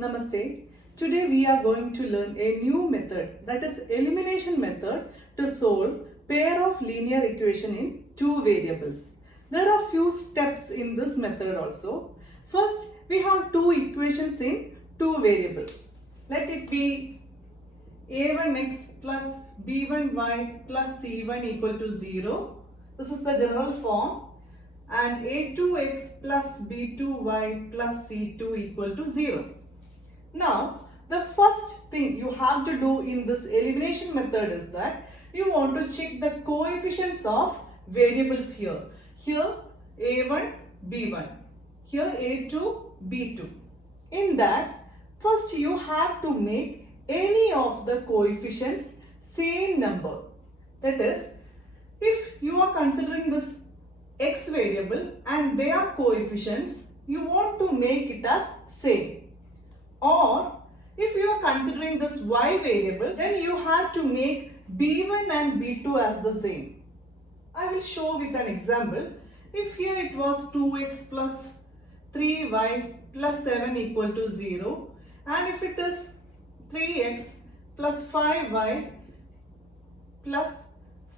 Namaste. Today we are going to learn a new method, that is elimination method, to solve pair of linear equation in two variables. There are few steps in this method also. First, we have two equations in two variables. Let it be a1x plus b1y plus c1 equal to 0. This is the general form. And a2x plus b2y plus c2 equal to 0. Now, the first thing you have to do in this elimination method is that you want to check the coefficients of variables here. Here a1, b1. Here a2, b2. In that, first you have to make any of the coefficients same number. That is, if you are considering this x variable and their coefficients, you want to make it as same. Or if you are considering this y variable, then you have to make b1 and b2 as the same. I will show with an example. If here it was 2x plus 3y plus 7 equal to 0, and if it is 3x plus 5y plus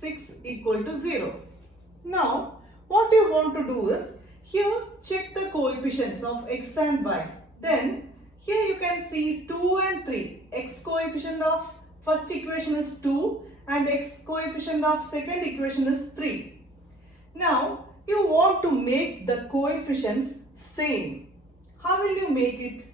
6 equal to 0. Now, what you want to do is, here check the coefficients of x and y. Then, here you can see 2 and 3. X coefficient of first equation is 2 and x coefficient of second equation is 3. Now, you want to make the coefficients same. How will you make it?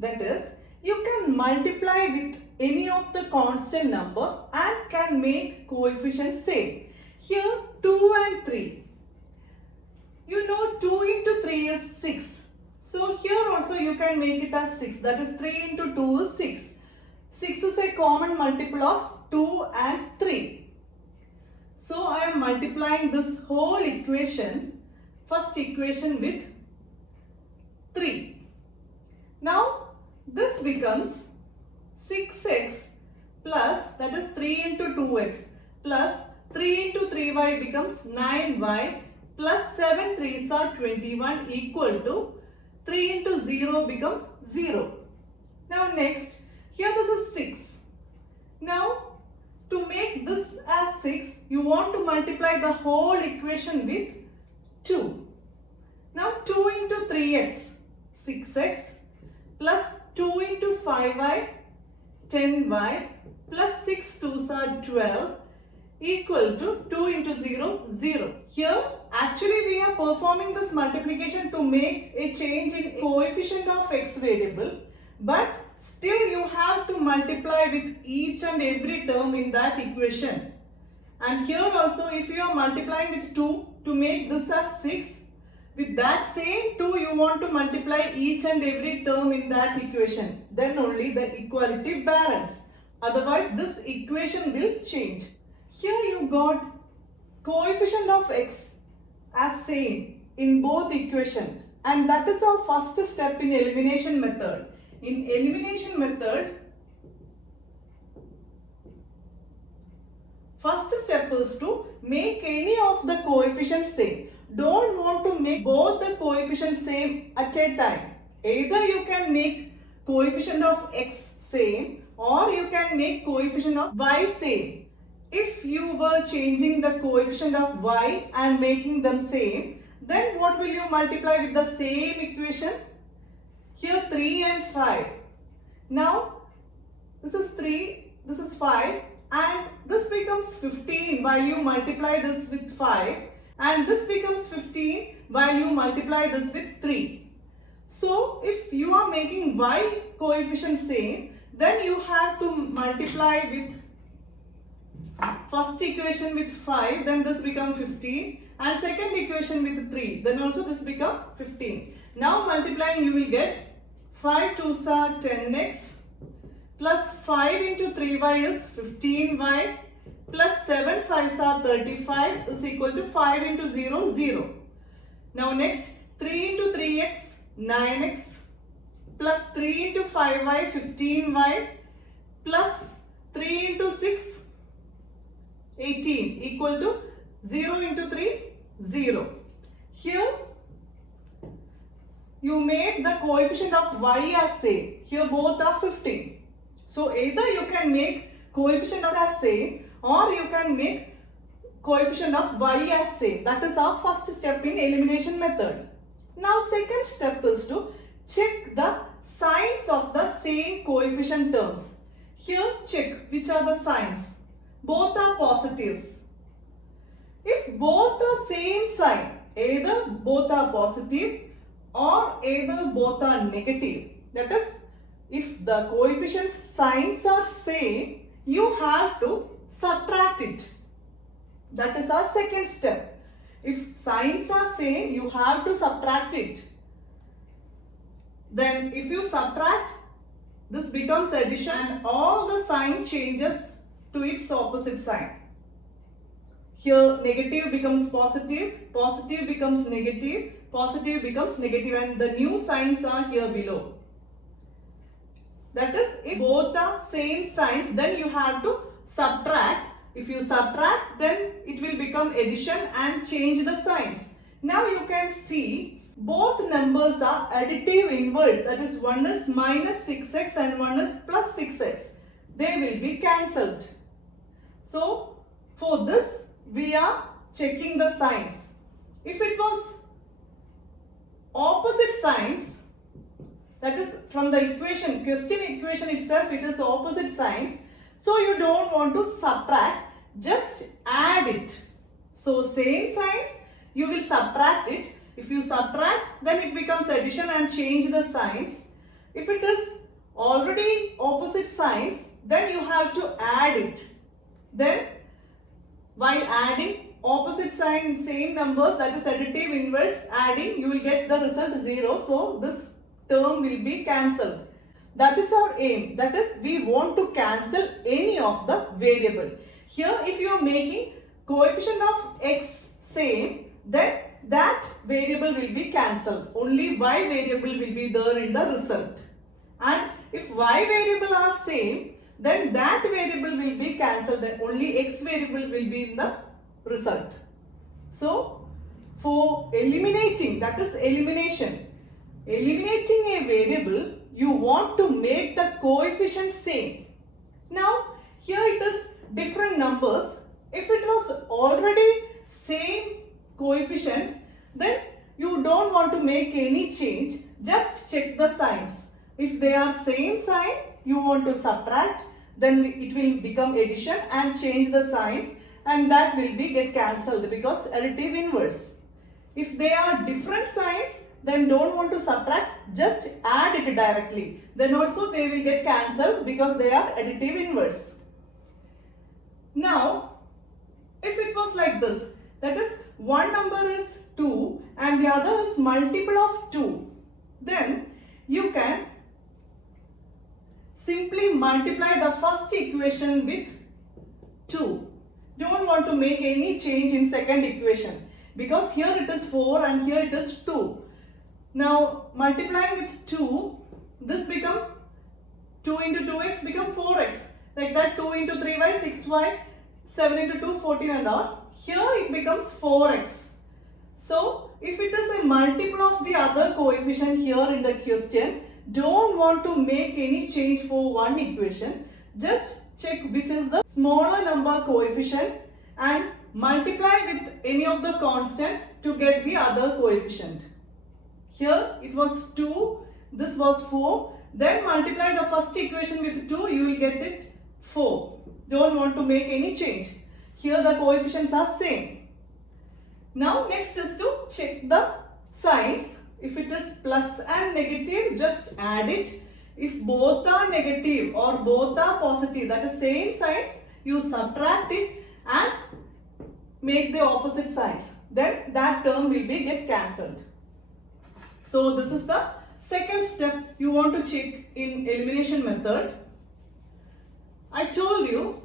That is, you can multiply with any of the constant number and can make coefficients same. Here 2 and 3. You know 2 into 3 is 6. So here also you can make it as 6. That is 3 into 2 is 6. 6 is a common multiple of 2 and 3. So I am multiplying this whole equation, first equation, with 3. Now this becomes 6x plus, that is 3 into 2x, plus 3 into 3y becomes 9y, plus 7 3s are 21 equal to 3 into 0 become 0. Now next, here this is 6. Now to make this as 6, you want to multiply the whole equation with 2. Now 2 into 3x, 6x, plus 2 into 5y, 10y, plus 6 2s are 12, equal to 2 into 0, 0. Here, actually we are performing this multiplication to make a change in coefficient of x variable, but still you have to multiply with each and every term in that equation. And here also, if you are multiplying with 2 to make this as 6, with that same 2 you want to multiply each and every term in that equation. Then only the equality balance. Otherwise this equation will change. Here you got coefficient of x as same in both equation, and that is our first step in elimination method. In elimination method, first step is to make any of the coefficients same. Don't want to make both the coefficients same at a time. Either you can make coefficient of x same or you can make coefficient of y same. If you were changing the coefficient of y and making them same, then what will you multiply with the same equation? Here 3 and 5. Now this is 3, this is 5, and this becomes 15 while you multiply this with 5, and this becomes 15 while you multiply this with 3. So if you are making y coefficient same, then you have to multiply with first equation with 5, then this become 15, and second equation with 3, then also this become 15. Now multiplying you will get 5 2s are 10x, plus 5 into 3y is 15y, plus 7 5s are 35 is equal to 5 into 0, 0. Now next, 3 into 3x, 9x, plus 3 into 5y, 15y, plus 3 into 6, 18 equal to 0 into 3, 0. Here you made the coefficient of y as same. Here both are 15. So either you can make coefficient of as same or you can make coefficient of y as same. That is our first step in elimination method. Now second step is to check the signs of the same coefficient terms. Here check which are the signs. Both are positives. If both are same sign, either both are positive or either both are negative. That is, if the coefficients signs are same, you have to subtract it. That is our second step. If signs are same, you have to subtract it. Then if you subtract, this becomes addition and all the sign changes to its opposite sign. Here negative becomes positive, positive becomes negative, positive becomes negative, and the new signs are here below. That is, if both are same signs, then you have to subtract. If you subtract, then it will become addition and change the signs. Now you can see both numbers are additive inverse. That is, one is minus 6x and one is plus 6x. They will be cancelled. So for this, we are checking the signs. If it was opposite signs, that is from the equation, question equation itself, it is opposite signs. So you don't want to subtract, just add it. So same signs, you will subtract it. If you subtract, then it becomes addition and change the signs. If it is already opposite signs, then you have to add it. Then while adding opposite sign, same numbers, that is additive inverse, adding, you will get the result 0. So this term will be cancelled. That is our aim. That is, we want to cancel any of the variable. Here if you are making coefficient of x same, then that variable will be cancelled. Only y variable will be there in the result. And if y variable are same, then that variable will be cancelled. Then only x variable will be in the result. So for eliminating, that is elimination. Eliminating a variable, you want to make the coefficient same. Now here it is different numbers. If it was already same coefficients, then you don't want to make any change. Just check the signs. If they are same sign, you want to subtract, then it will become addition and change the signs, and that will be get cancelled because additive inverse. If they are different signs, then don't want to subtract, just add it directly. Then also they will get cancelled because they are additive inverse. Now, if it was like this, that is, one number is 2 and the other is multiple of 2, then you can simply multiply the first equation with 2. Don't want to make any change in second equation because here it is 4 and here it is 2. Now multiplying with 2, this become 2 into 2x become 4x. Like that, 2 into 3y, 6y, 7 into 2, 14 and all. Here it becomes 4x. So if it is a multiple of the other coefficient here in the question, don't want to make any change for one equation. Just check which is the smaller number coefficient and multiply with any of the constant to get the other coefficient. Here it was 2, this was 4. Then multiply the first equation with 2, you will get it 4. Don't want to make any change. Here the coefficients are same. Now next is to check the signs. If it is plus and negative, just add it. If both are negative or both are positive, that is same signs, you subtract it and make the opposite signs. Then that term will be get cancelled. So this is the second step you want to check in elimination method. I told you,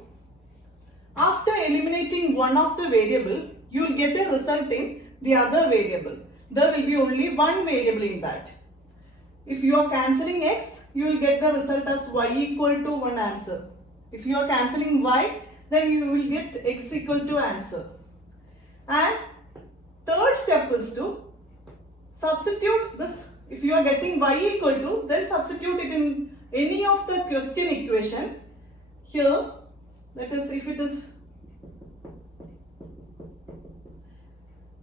after eliminating one of the variable, you will get a result in the other variable. There will be only one variable in that. If you are cancelling x, you will get the result as y equal to 1 answer. If you are cancelling y, then you will get x equal to answer. And third step is to substitute this if you are getting y equal to, then substitute it in any of the question equation. Here, that is, if it is,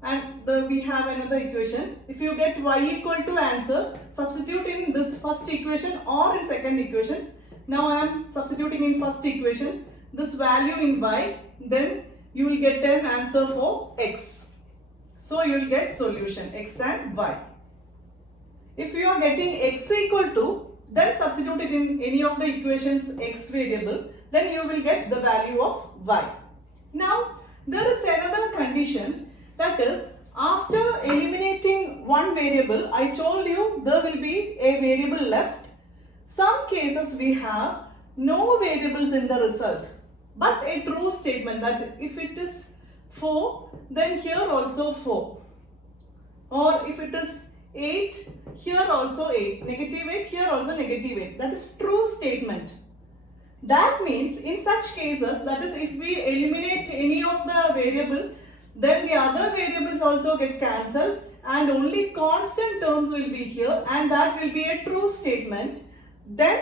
and we have another equation. If you get y equal to answer, substitute in this first equation or in second equation. Now I am substituting in first equation this value in y, then you will get an answer for x. So you will get solution x and y. If you are getting x equal to, then substitute it in any of the equations x variable, then you will get the value of y. Now there is another condition, that is, after eliminating one variable, I told you there will be a variable left. Some cases we have no variables in the result, but a true statement that if it is 4, then here also 4. Or if it is 8, here also 8. Negative 8, here also negative 8. That is true statement. That means in such cases, that is, if we eliminate any of the variable, then the other variables also get cancelled and only constant terms will be here, and that will be a true statement. Then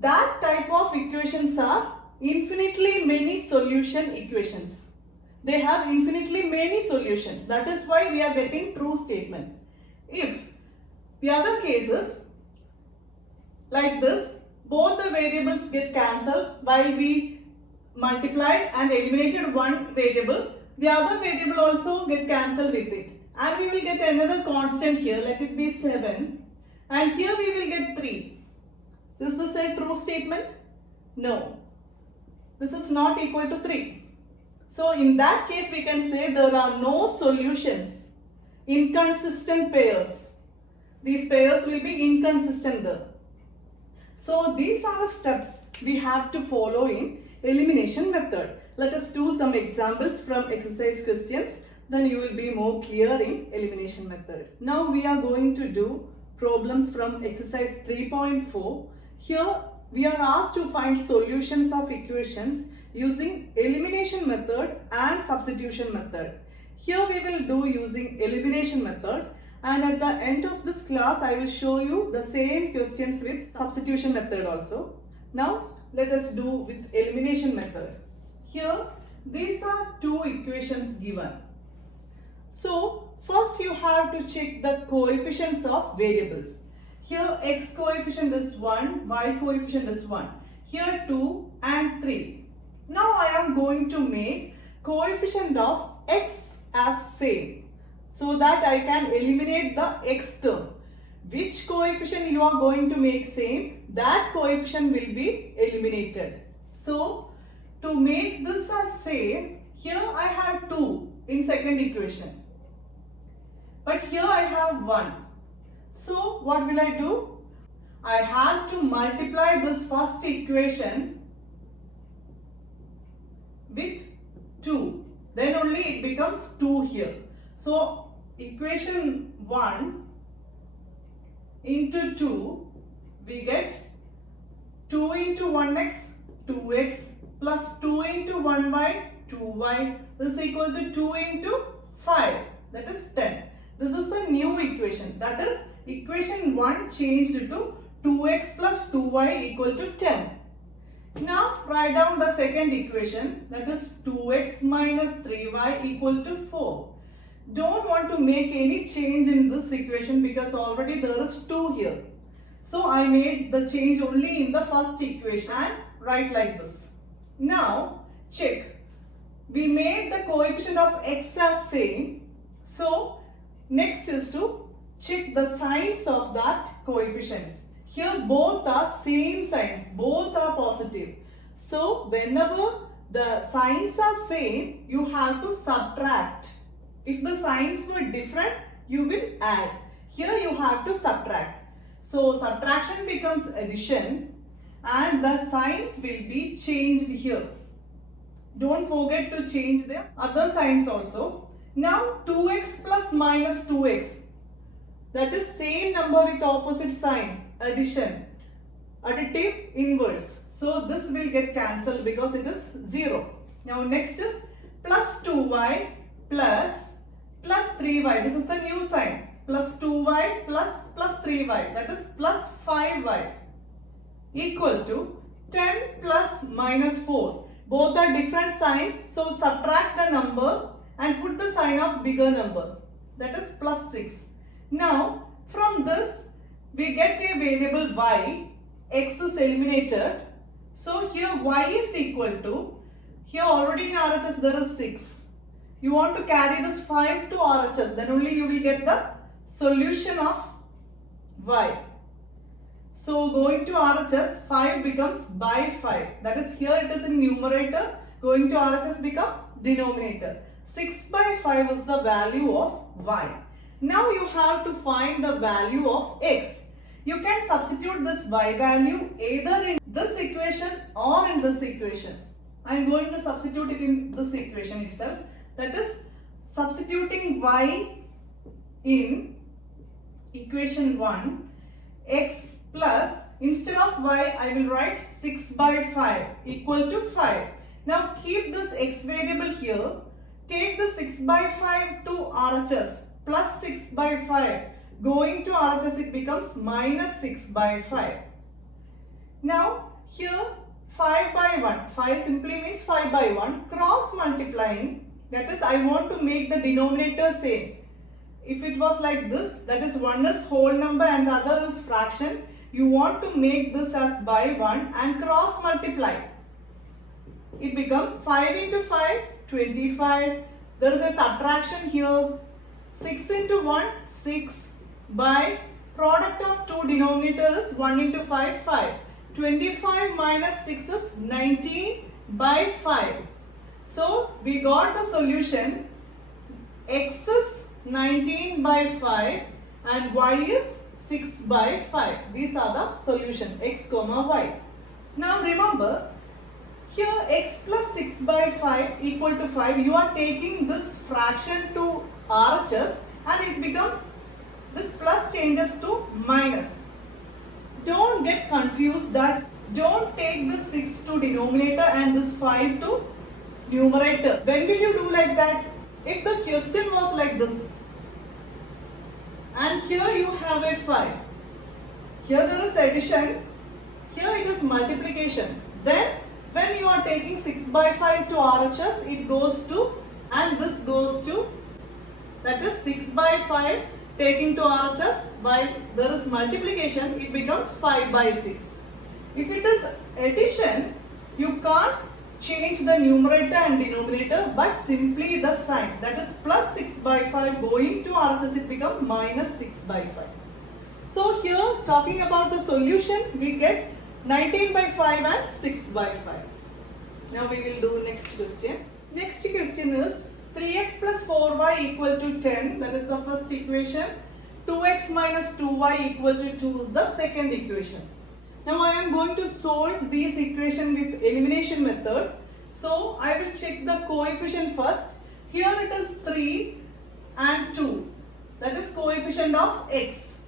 that type of equations are infinitely many solution equations. They have infinitely many solutions. That is why we are getting true statement. If the other cases like this, both the variables get cancelled while we multiplied and eliminated one variable, the other variable also get cancelled with it, and we will get another constant here, let it be 7, and here we will get 3. Is this a true statement? No. This is not equal to 3. So in that case we can say there are no solutions, inconsistent pairs. These pairs will be inconsistent there. So these are the steps we have to follow in elimination method. Let us do some examples from exercise questions, then you will be more clear in elimination method. Now we are going to do problems from exercise 3.4. Here we are asked to find solutions of equations using elimination method and substitution method. Here we will do using elimination method, and at the end of this class I will show you the same questions with substitution method also. Now let us do with elimination method. Here these are two equations given. So first you have to check the coefficients of variables. Here x coefficient is 1, y coefficient is 1. Here 2 and 3. Now I am going to make coefficient of x as same, so that I can eliminate the x term. Which coefficient you are going to make same, that coefficient will be eliminated. So to make this as same, here I have 2 in second equation, but here I have 1. So what will I do? I have to multiply this first equation with 2. Then only it becomes 2 here. So equation 1 into 2, we get 2 into 1x, 2x, plus 2 into 1y, 2y is equal to 2 into 5, that is 10. This is the new equation, that is equation 1 changed to 2x plus 2y equal to 10. Now write down the second equation, that is 2x minus 3y equal to 4. Don't want to make any change in this equation because already there is 2 here. So I made the change only in the first equation and write like this. Now check. We made the coefficient of x as same. So next is to check the signs of that coefficients. Here both are same signs, both are positive. So whenever the signs are same, you have to subtract. If the signs were different, you will add. Here you have to subtract. So subtraction becomes addition and the signs will be changed here. Don't forget to change the other signs also. Now 2x plus minus 2x. That is same number with opposite signs, addition, additive, inverse. So this will get cancelled because it is 0. Now next is plus 2y plus 3y. This is the new sign. plus 2y plus 3y, that is plus 5y, equal to 10 plus minus 4. Both are different signs, so subtract the number and put the sign of bigger number, that is plus 6. Now from this we get a variable y, x is eliminated. So here y is equal to, here already in RHS there is 6. You want to carry this 5 to RHS, then only you will get the solution of y. So going to RHS, 5 becomes by 5. That is, here it is in numerator, going to RHS become denominator. 6 by 5 is the value of y. Now you have to find the value of x. You can substitute this y value either in this equation or in this equation. I am going to substitute it in this equation itself. That is, substituting y in equation 1, x plus, instead of y I will write 6 by 5 equal to 5. Now keep this x variable here. Take the 6 by 5 to RHS, plus 6 by 5. Going to RHS it becomes minus 6 by 5. Now here 5 by 1. 5 simply means 5 by 1. Cross multiplying, that is, I want to make the denominator same. If it was like this, that is, one is whole number and the other is fraction, you want to make this as by 1 and cross multiply. It becomes 5 into 5, 25. There is a subtraction here. 6 into 1, 6 by product of two denominators, 1 into 5, 5. 25 minus 6 is 19 by 5. So we got the solution. X is 19 by 5 and y is 6 by 5. These are the solution, x comma y. Now remember, here x plus 6 by 5 equal to 5. You are taking this fraction to RHS and it becomes, this plus changes to minus. Don't get confused that, don't take this 6 to denominator and this 5 to numerator. When will you do like that? If the question was like this, and here you have a 5, here there is addition, here it is multiplication. Then when you are taking 6 by 5 to RHS, it goes to, and this goes to, that is 6 by 5 taking to RHS, while there is multiplication, it becomes 5 by 6. If it is addition, you can't change the numerator and denominator, but simply the sign, that is plus 6 by 5 going to RHS, it becomes minus 6 by 5. So here talking about the solution, we get 19 by 5 and 6 by 5. Now we will do next question. Next question is 3x plus 4y equal to 10, that is the first equation. 2x minus 2y equal to 2 is the second equation. Now I am going to solve these equations with elimination method. So I will check the coefficient first. Here it is 3 and 2. That is coefficient of x.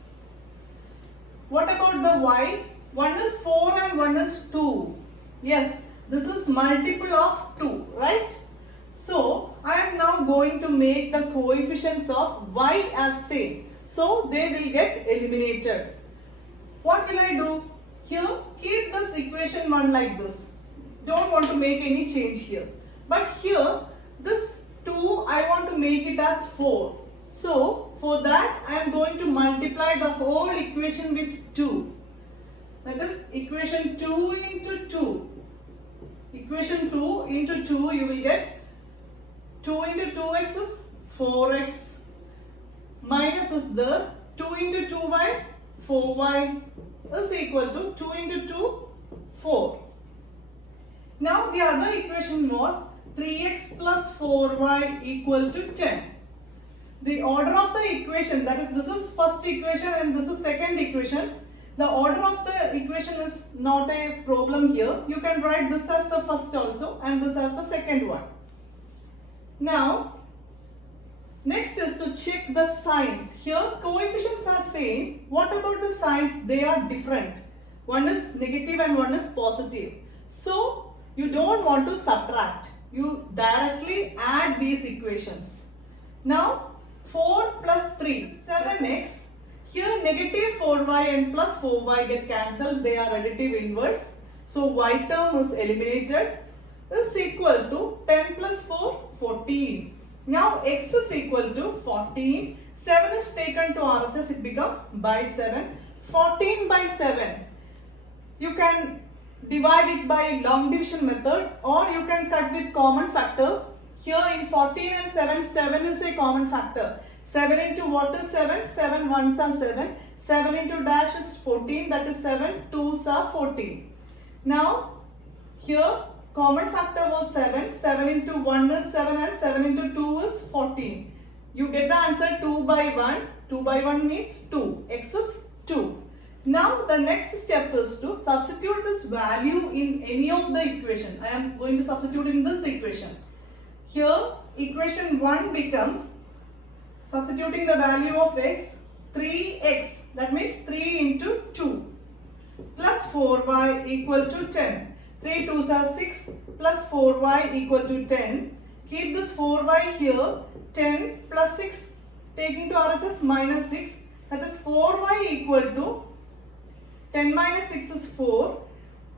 What about the y? One is 4 and one is 2. Yes, this is multiple of 2, right? So I am now going to make the coefficients of y as same. So they will get eliminated. What will I do? Here keep this equation 1 like this. Don't want to make any change here. But here this 2 I want to make it as 4. So for that I am going to multiply the whole equation with 2. That is equation 2 into 2. Equation 2 into 2 you will get 2 into 2x is 4x. Minus is there. 2 into 2y, 4y is equal to 2 into 2, 4. Now the other equation was 3x plus 4y equal to 10. The order of the equation, that is this is first equation and this is second equation. The order of the equation is not a problem here. You can write this as the first also and this as the second one. Now next is to check the signs. Here coefficients are same. What about the signs? They are different. One is negative and one is positive. So you don't want to subtract. You directly add these equations. Now 4 plus 3, 7x. Here negative 4y and plus 4y get cancelled. They are additive inverse. So y term is eliminated. This is equal to 10 plus 4, 14. Now x is equal to 14. 7 is taken to RHS, it becomes by 7. 14 by 7. You can divide it by long division method or you can cut with common factor. Here in 14 and 7, 7 is a common factor. 7 into what is 7? 7 ones are 7. 7 into dash is 14, that is 7 2s are 14. Now here common factor was 7. 7 into 1 is 7 and 7 into 2 is 14. You get the answer 2 by 1. 2 by 1 means 2. X is 2. Now the next step is to substitute this value in any of the equation. I am going to substitute in this equation. Here equation 1 becomes, substituting the value of x, 3x, that means 3 into 2 plus 4y equal to 10. 3 2s are 6 plus 4y equal to 10. Keep this 4y here, 10 plus 6 taking to RHS minus 6, that is 4y equal to 10 minus 6 is 4,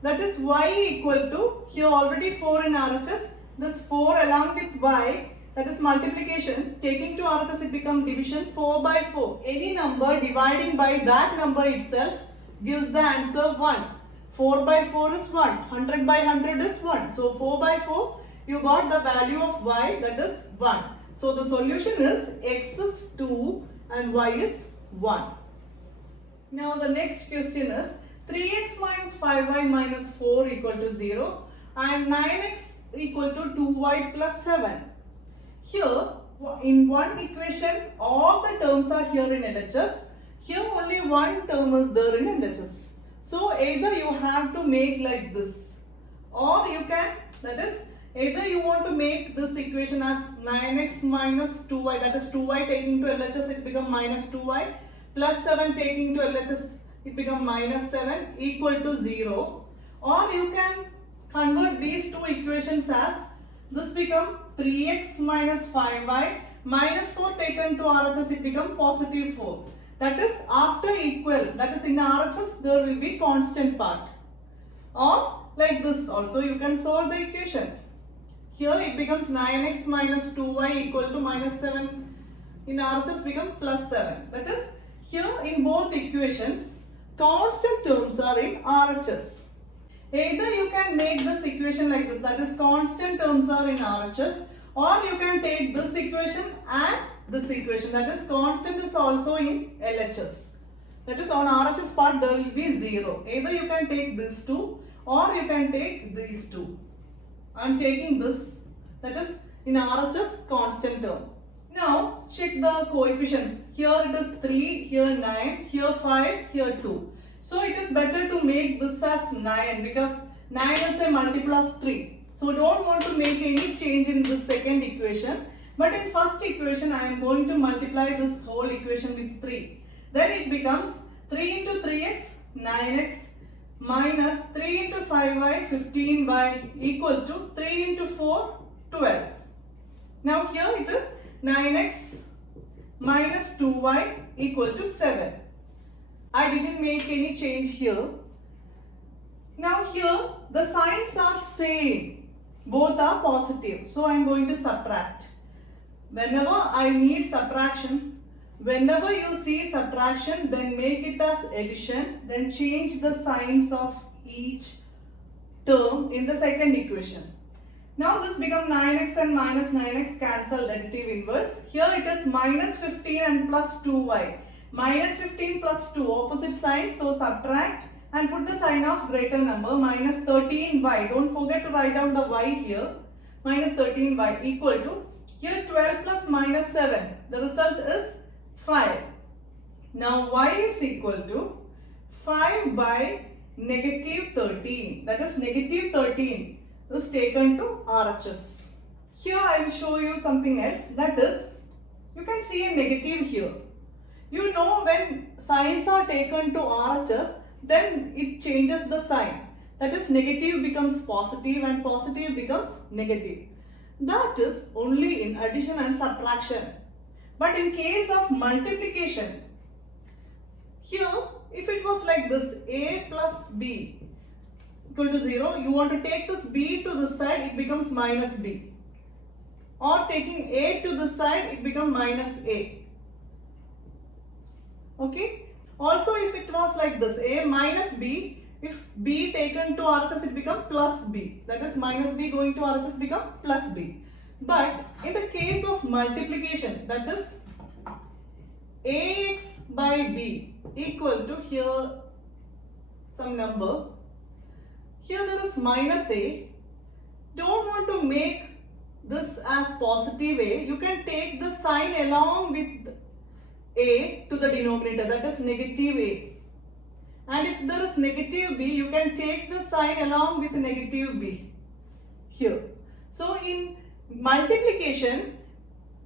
that is y equal to, here already 4 in RHS, this 4 along with y, that is multiplication, taking to RHS it becomes division, 4 by 4. Any number dividing by that number itself gives the answer 1. 4 by 4 is 1, 100 by 100 is 1. So 4 by 4, you got the value of y, that is 1. So the solution is x is 2 and y is 1. Now the next question is 3x minus 5y minus 4 equal to 0 and 9x equal to 2y plus 7. Here in one equation all the terms are here in LHS. Here only one term is there in LHS. So either you have to make like this or you can, that is either you want to make this equation as 9x minus 2y, that is 2y taking to LHS it becomes minus 2y, plus 7 taking to LHS it becomes minus 7 equal to 0, or you can convert these two equations as this become 3x minus 5y minus 4 taken to RHS it becomes positive 4. That is after equal, that is in RHS there will be constant part, or like this also you can solve the equation. Here it becomes 9x minus 2y equal to minus 7, in RHS becomes plus 7. That is here in both equations constant terms are in RHS. Either you can make this equation like this, that is constant terms are in RHS, or you can take this equation and this equation, that is constant is also in LHS. That is on RHS part there will be 0. Either you can take these two or you can take these two. I am taking this, that is in RHS constant term. Now check the coefficients. Here it is 3, here 9, here 5, here 2. So it is better to make this as 9 because 9 is a multiple of 3. So don't want to make any change in this second equation. But in first equation I am going to multiply this whole equation with 3. Then it becomes 3 into 3x 9x minus 3 into 5y 15y equal to 3 into 4 12. Now here it is 9x minus 2y equal to 7. I didn't make any change here. Now here the signs are same. Both are positive. So I am going to subtract. Whenever I need subtraction, whenever you see subtraction, then make it as addition, then change the signs of each term in the second equation. Now this becomes 9x and minus 9x cancel additive inverse. Here it is minus 15 and plus 2y. Minus 15 plus 2 opposite signs, so subtract and put the sign of greater number, minus 13y. Don't forget to write down the y here. Minus 13y equal to, here 12 plus minus 7. The result is 5. Now y is equal to 5 by negative 13. That is negative 13 is taken to RHS. Here I will show you something else. That is, you can see a negative here. You know when signs are taken to RHS, then it changes the sign. That is, negative becomes positive and positive becomes negative. That is only in addition and subtraction. But in case of multiplication, here if it was like this, a plus b equal to 0, you want to take this b to this side, it becomes minus b. Or taking a to this side, it becomes minus a. Okay. Also, if it was like this, a minus b, if b taken to RHS, it becomes plus b. That is minus b going to RHS become plus b. But in the case of multiplication, that is ax by b equal to here some number. Here there is minus a. Don't want to make this as positive a. You can take the sign along with a to the denominator, that is negative a. And if there is negative b, you can take the sign along with negative b here. So in multiplication,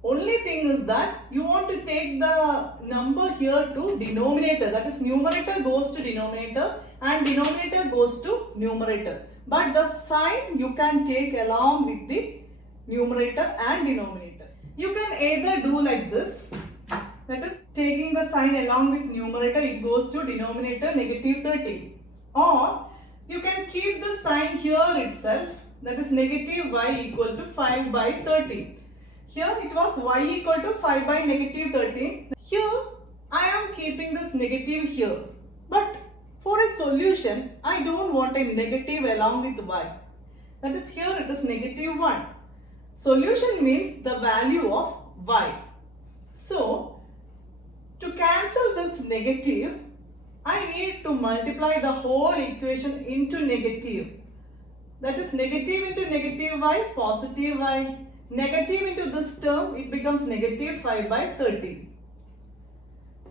only thing is that you want to take the number here to denominator, that is numerator goes to denominator and denominator goes to numerator. But the sign you can take along with the numerator and denominator. You can either do like this, that is taking the sign along with numerator, it goes to denominator negative 30. Or you can keep the sign here itself, that is negative y equal to 5 by 30. Here it was y equal to 5 by negative 13. Here I am keeping this negative here. But for a solution, I don't want a negative along with y. That is here it is negative 1. Solution means the value of y. So, to cancel this negative, I need to multiply the whole equation into negative. That is negative into negative y, positive y. Negative into this term, it becomes negative 5 by 30.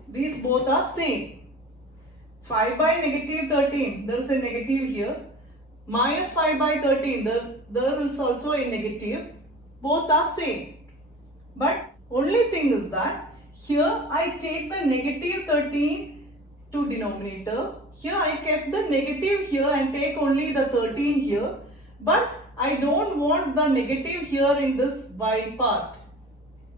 These both are same. 5 by negative 13, there is a negative here. Minus 5 by 13, there is also a negative. Both are same. But only thing is that here I take the negative 13 to denominator. Here I kept the negative here and take only the 13 here. But I don't want the negative here in this y part.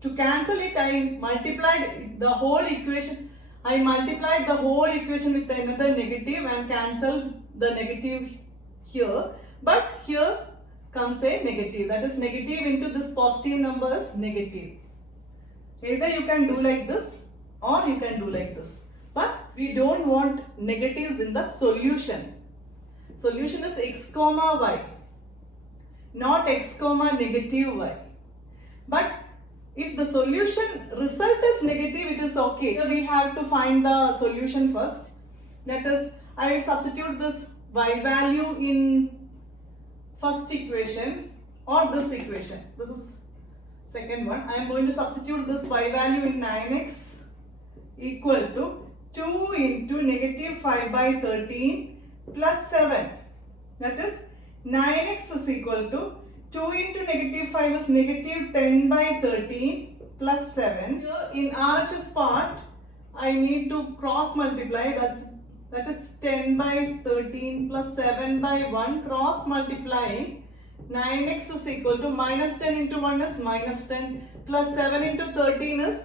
To cancel it, I multiplied the whole equation. I multiplied the whole equation with another negative and cancelled the negative here. But here comes a negative. That is negative into this positive number is negative. Either you can do like this or you can do like this. But we don't want negatives in the solution. Solution is x comma y, not x comma negative y. But if the solution result is negative, it is okay. Here we have to find the solution first. That is, I will substitute this y value in first equation or this equation. This is second one. I am going to substitute this y value in 9x equal to 2 into negative 5 by 13 plus 7. That is 9x is equal to 2 into negative 5 is negative 10 by 13 plus 7. Here in RHS part, I need to cross multiply. That is 10 by 13 plus 7 by 1. Cross multiplying. 9x is equal to minus 10 into 1 is minus 10 plus 7 into 13 is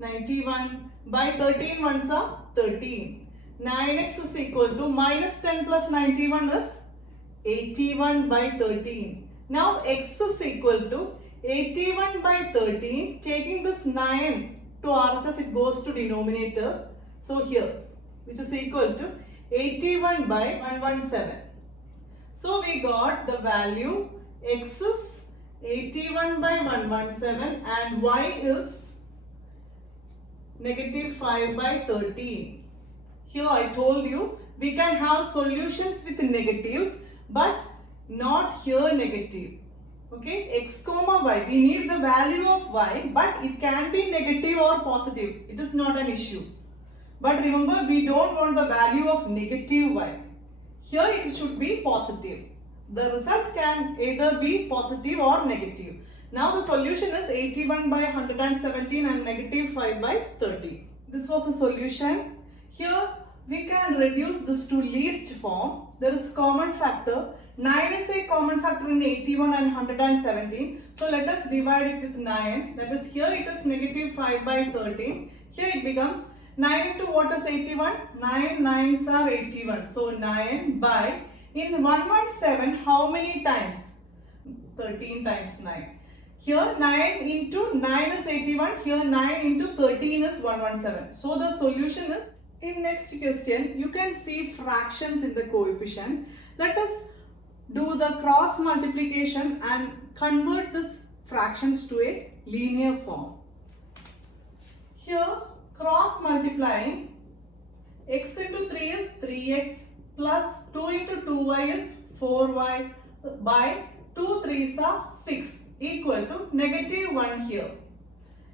91. By 13 ones are 13. 9x is equal to minus 10 plus 91 is 81 by 13. Now x is equal to 81 by 13. Taking this 9 to RHS, it goes to denominator. So here, which is equal to 81 by 117. So we got the value x is 81 by 117 and y is negative 5 by 13. Here I told you we can have solutions with negatives but not here negative. Okay, x comma y, we need the value of y but it can be negative or positive. It is not an issue. But remember, we don't want the value of negative y. Here it should be positive. The result can either be positive or negative. Now the solution is 81 by 117 and negative 5 by 30. This was the solution. Here we can reduce this to least form. There is common factor. 9 is a common factor in 81 and 117. So let us divide it with 9. That is, here it is negative 5 by 13. Here it becomes 9 into what is 81? 9 9s are 81. So 9 by, in 117, how many times? 13 times 9. Here 9 into 9 is 81. Here 9 into 13 is 117. So the solution is, in next question, you can see fractions in the coefficient. Let us do the cross multiplication and convert this fractions to a linear form. Here cross multiplying, x into 3 is 3x plus 2 into 2y is 4y by 2 3s are 6 equal to negative 1 here.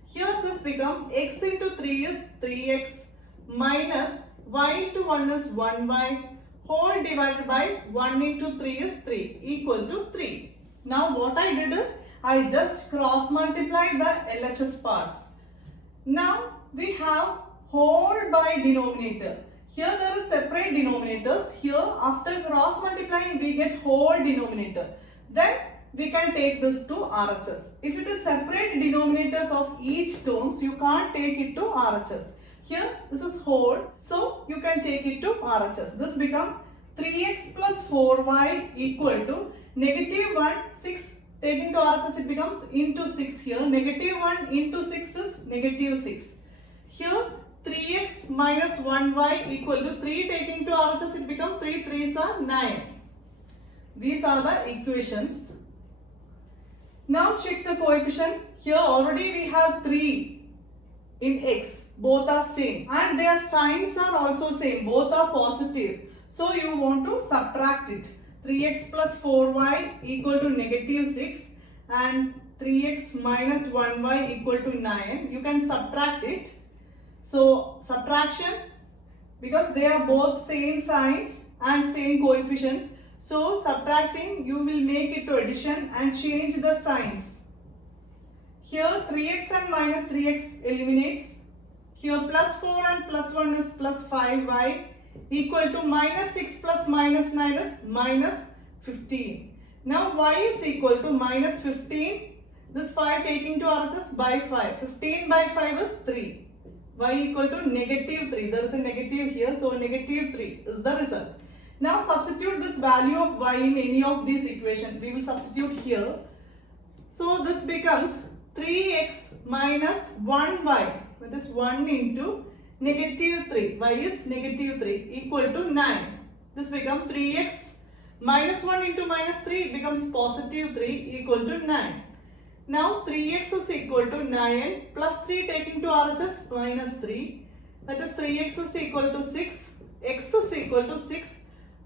Here this becomes x into 3 is 3x minus y into 1 is 1y whole divided by 1 into 3 is 3 equal to 3. Now what I did is I just cross multiply the LHS parts. Now we have whole by denominator. Here there is separate denominators. Here after cross multiplying we get whole denominator. Then we can take this to RHS. If it is separate denominators of each terms, you can't take it to RHS. Here this is whole, so you can take it to RHS. This becomes 3x plus 4y equal to negative 1, 6. Taking to RHS it becomes into 6 here. Negative 1 into 6 is negative 6. Here 3x minus 1y equal to 3. Taking to RHS it becomes 3 3s are 9. These are the equations. Now check the coefficient. Here already we have 3 in x. Both are same and their signs are also same. Both are positive. So you want to subtract it. 3x plus 4y equal to negative 6 and 3x minus 1y equal to 9. You can subtract it. So subtraction, because they are both same signs and same coefficients. So subtracting, you will make it to addition and change the signs. Here 3x and minus 3x eliminates. Here plus 4 and plus 1 is plus 5y equal to minus 6 plus minus 9 is minus 15. Now y is equal to minus 15. This 5 taking to RHS by 5. 15 by 5 is 3. Y equal to negative 3. There is a negative here, so negative 3 is the result. Now substitute this value of y in any of these equations. We will substitute here. So this becomes 3x minus 1y. That is 1 into negative 3. Y is negative 3 equal to 9. This becomes 3x minus 1 into minus 3. It becomes positive 3 equal to 9. Now 3x is equal to 9 plus 3 taking to RHS minus 3. That is 3x is equal to 6. X is equal to 6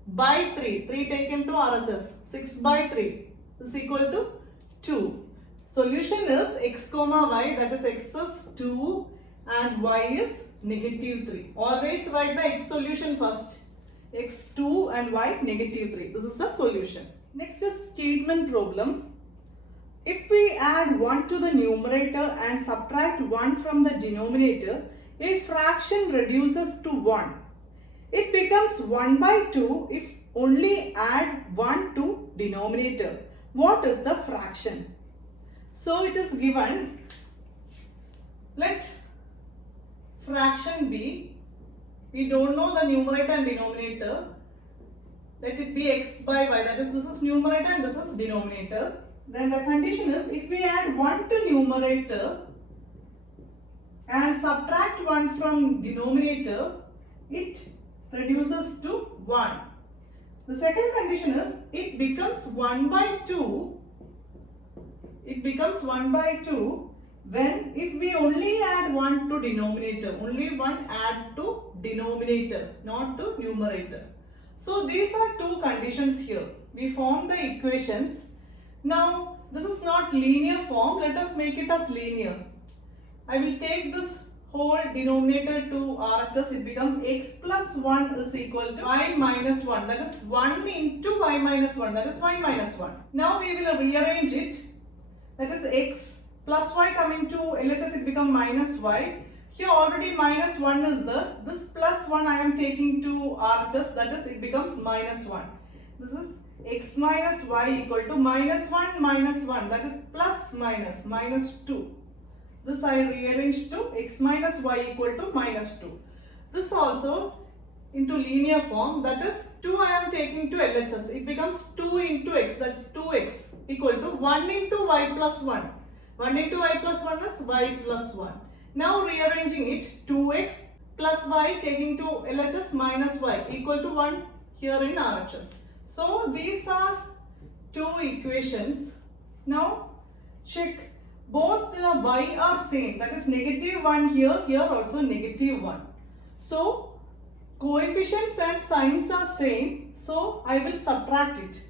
by 3. 3 taken to RHS. 6 by 3 is equal to 2. Solution is x comma y, that is x is 2 and y is negative 3. Always write the x solution first. X 2 and y negative 3. This is the solution. Next is statement problem. If we add 1 to the numerator and subtract 1 from the denominator, a fraction reduces to 1. It becomes 1 by 2 if only add 1 to denominator. What is the fraction? So it is given, let fraction be, we don't know the numerator and denominator, let it be x by y, that is this is numerator and this is denominator. Then the condition is, if we add 1 to numerator and subtract 1 from denominator, it reduces to 1. The second condition is, it becomes 1 by 2. It becomes 1 by 2 when if we only add 1 to denominator, only 1 add to denominator, not to numerator. So these are two conditions here. We form the equations. Now this is not linear form. Let us make it as linear. I will take this whole denominator to RHS. It becomes x plus 1 is equal to y minus 1. That is 1 into y minus 1. That is y minus 1. Now we will rearrange it. That is x plus y coming to LHS, it becomes minus y. Here already minus 1 is there. This plus 1 I am taking to RHS, that is it becomes minus 1. This is x minus y equal to minus 1 minus 1, that is plus minus minus 2. This I rearrange to x minus y equal to minus 2. This also into linear form, that is 2 I am taking to LHS. It becomes 2 into x, that is 2x equal to 1 into y plus 1. 1 into y plus 1 is y plus 1. Now rearranging it, 2x plus y taking to LHS minus y equal to 1 here in RHS. So these are two equations. Now check, both the y are same, that is negative 1 here, here also negative 1. So coefficients and signs are same, so I will subtract it.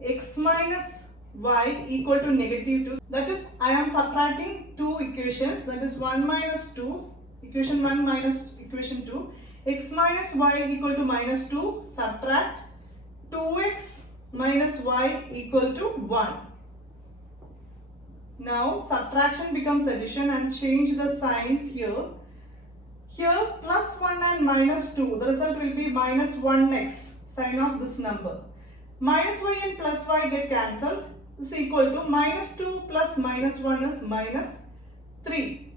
X minus y equal to negative 2, that is I am subtracting two equations, that is 1 minus 2, equation 1 minus equation 2, x minus y equal to minus 2, subtract 2x minus y equal to 1. Now subtraction becomes addition and change the signs here. Here plus 1 and minus 2, the result will be minus 1x, sign of this number. Minus y and plus y get cancelled, is equal to minus 2 plus minus 1 is minus 3.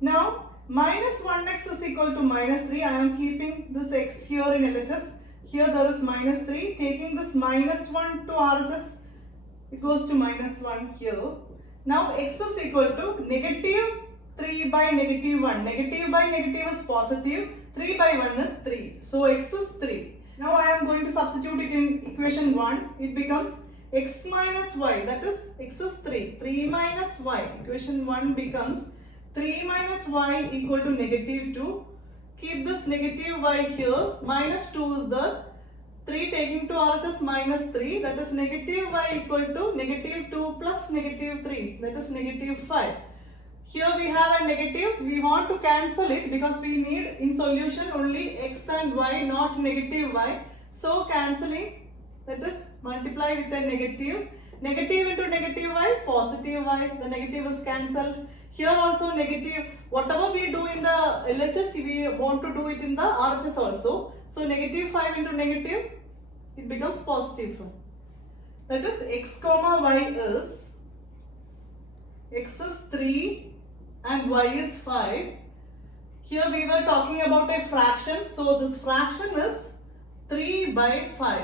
Now minus 1x is equal to minus 3, I am keeping this x here in LHS, here there is minus 3, taking this minus 1 to RHS, it goes to minus 1 here. Now x is equal to negative 3 by negative 1, negative by negative is positive, 3 by 1 is 3, so x is 3. Now I am going to substitute it in equation 1, it becomes x minus y, that is x is 3, 3 minus y, equation 1 becomes 3 minus y equal to negative 2, keep this negative y here, minus 2 is the 3 taking to RHS minus 3, that is negative y equal to negative 2 plus negative 3, that is negative 5. Here we have a negative, we want to cancel it because we need in solution only x and y, not negative y. So cancelling, that is multiply with a negative. Negative into negative y, positive y, the negative is cancelled. Here also negative, whatever we do in the LHS, we want to do it in the RHS also. So negative 5 into negative, it becomes positive 5. That is x comma y is, x is 3 and y is 5. Here we were talking about a fraction, so this fraction is 3 by 5.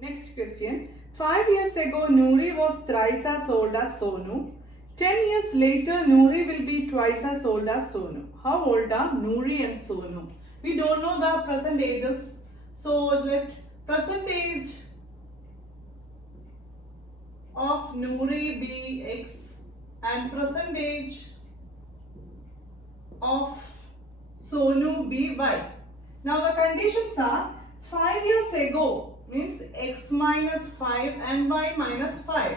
Next question. 5 years ago, Noori was thrice as old as Sonu. 10 years later, Noori will be twice as old as Sonu. How old are Noori and Sonu? We don't know the present ages, so let present age of Noori be x and present age of Sonu be y. Now the conditions are 5 years ago means x minus 5 and y minus 5.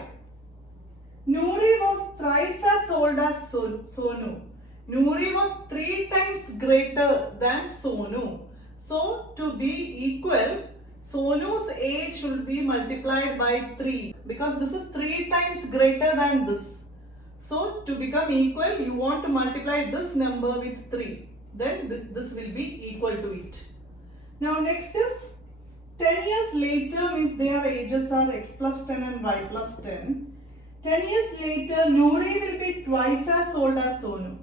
Noori was thrice as old as Sonu. Noori was 3 times greater than Sonu. So to be equal, Sonu's age should be multiplied by 3 because this is 3 times greater than this. So to become equal, you want to multiply this number with 3. Then this will be equal to it. Now next is 10 years later means their ages are x plus 10 and y plus 10. 10 years later, Noori will be twice as old as Sonu.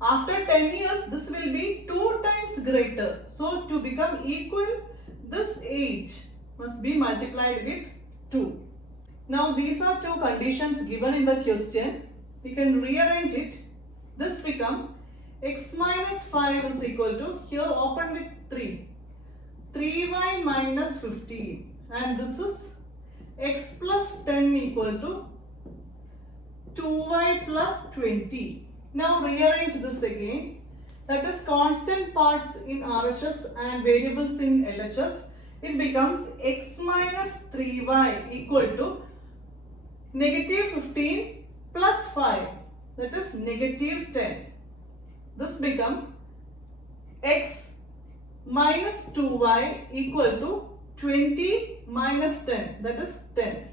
After 10 years, this will be 2 times greater. So to become equal, this age must be multiplied with 2. Now these are two conditions given in the question. We can rearrange it. This become x minus 5 is equal to, here open with 3. 3y minus 15 and this is x plus 10 equal to 2y plus 20. Now rearrange this again. That is constant parts in RHS and variables in LHS. It becomes x minus 3y equal to negative 15 plus 5, that is negative 10. This becomes x minus 2y equal to 20 minus 10, that is 10.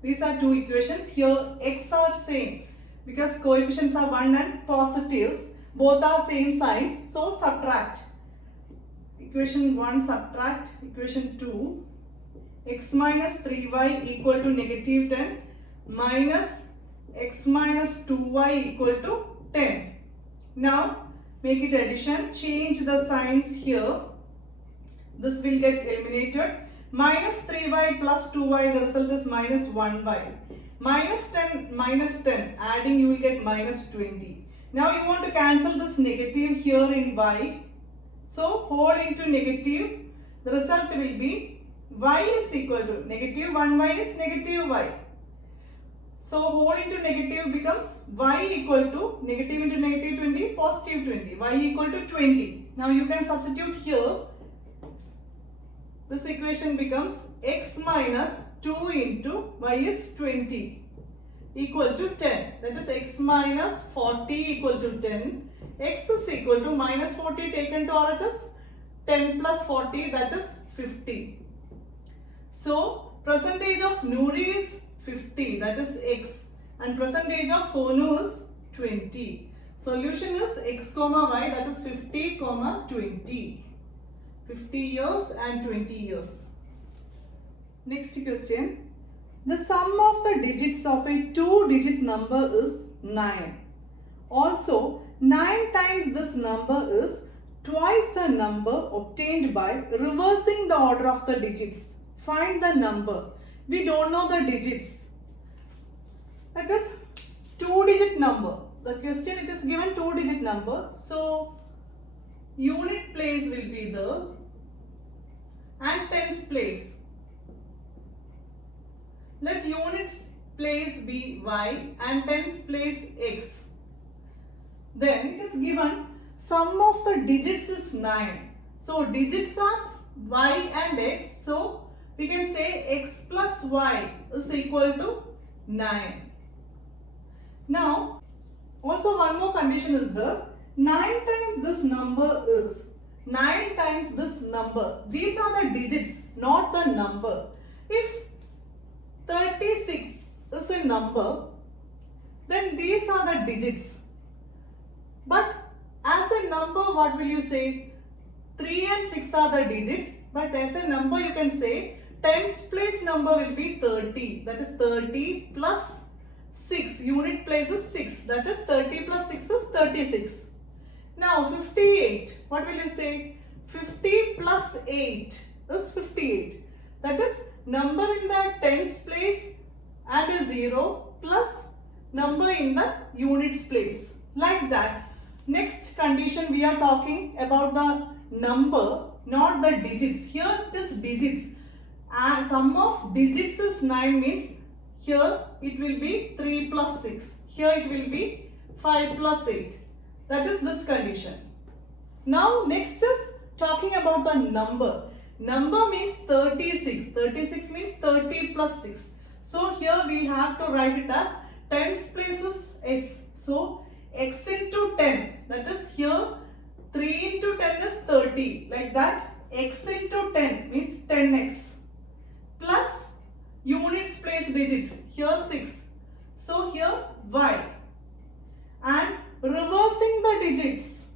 These are two equations. Here x are same. because coefficients are 1 and positives, both are same signs, so subtract. Equation 1 subtract equation 2, x minus 3y equal to negative 10 minus x minus 2y equal to 10. Now make it addition, change the signs here. This will get eliminated. Minus 3y plus 2y, the result is minus 1y. Minus 10, adding you will get minus 20. Now you want to cancel this negative here in y. So whole into negative, the result will be y is equal to negative 1y is negative y. So whole into negative becomes y equal to negative into negative 20, positive 20, y equal to 20. Now you can substitute here. This equation becomes x minus 2 into y is 20 equal to 10. That is x minus 40 equal to 10. X is equal to minus 40 taken to RHS. 10 plus 40, that is 50. So percentage of Noori is 50, that is x, and percentage of Sonu is 20. Solution is x comma y, that is 50 comma 20. 50 years and 20 years. Next question. The sum of the digits of a 2-digit number is 9. Also, 9 times this number is twice the number obtained by reversing the order of the digits. Find the number. We don't know the digits. That is 2-digit number. The question, it is given 2-digit number. So, unit place will be there and tens place. Let units place be y and tens place x. Then it is given sum of the digits is 9. So digits are y and x. So we can say x plus y is equal to 9. Now also one more condition is there. 9 times this number is 9 times this number. These are the digits, not the number. If 36 is a number, then these are the digits. But as a number, what will you say? 3 and 6 are the digits. But as a number, you can say tens place number will be 30. That is 30 plus 6. Unit place is 6. That is 30 plus 6 is 36. Now 58. What will you say? 50 plus 8 is 58. That is number in the tens place and a 0 plus number in the units place. Like that. Next condition, we are talking about the number, not the digits. Here it is digits. And sum of digits is 9 means here it will be 3 plus 6. Here it will be 5 plus 8. That is this condition. Now next is talking about the number. Number means 36. 36 means 30 plus 6. So here we have to write it as tens place is x. So x into 10, that is here 3 into 10 is 30. Like that, x into 10 means 10x plus units place digit, here 6. So here y. And reversing the digits.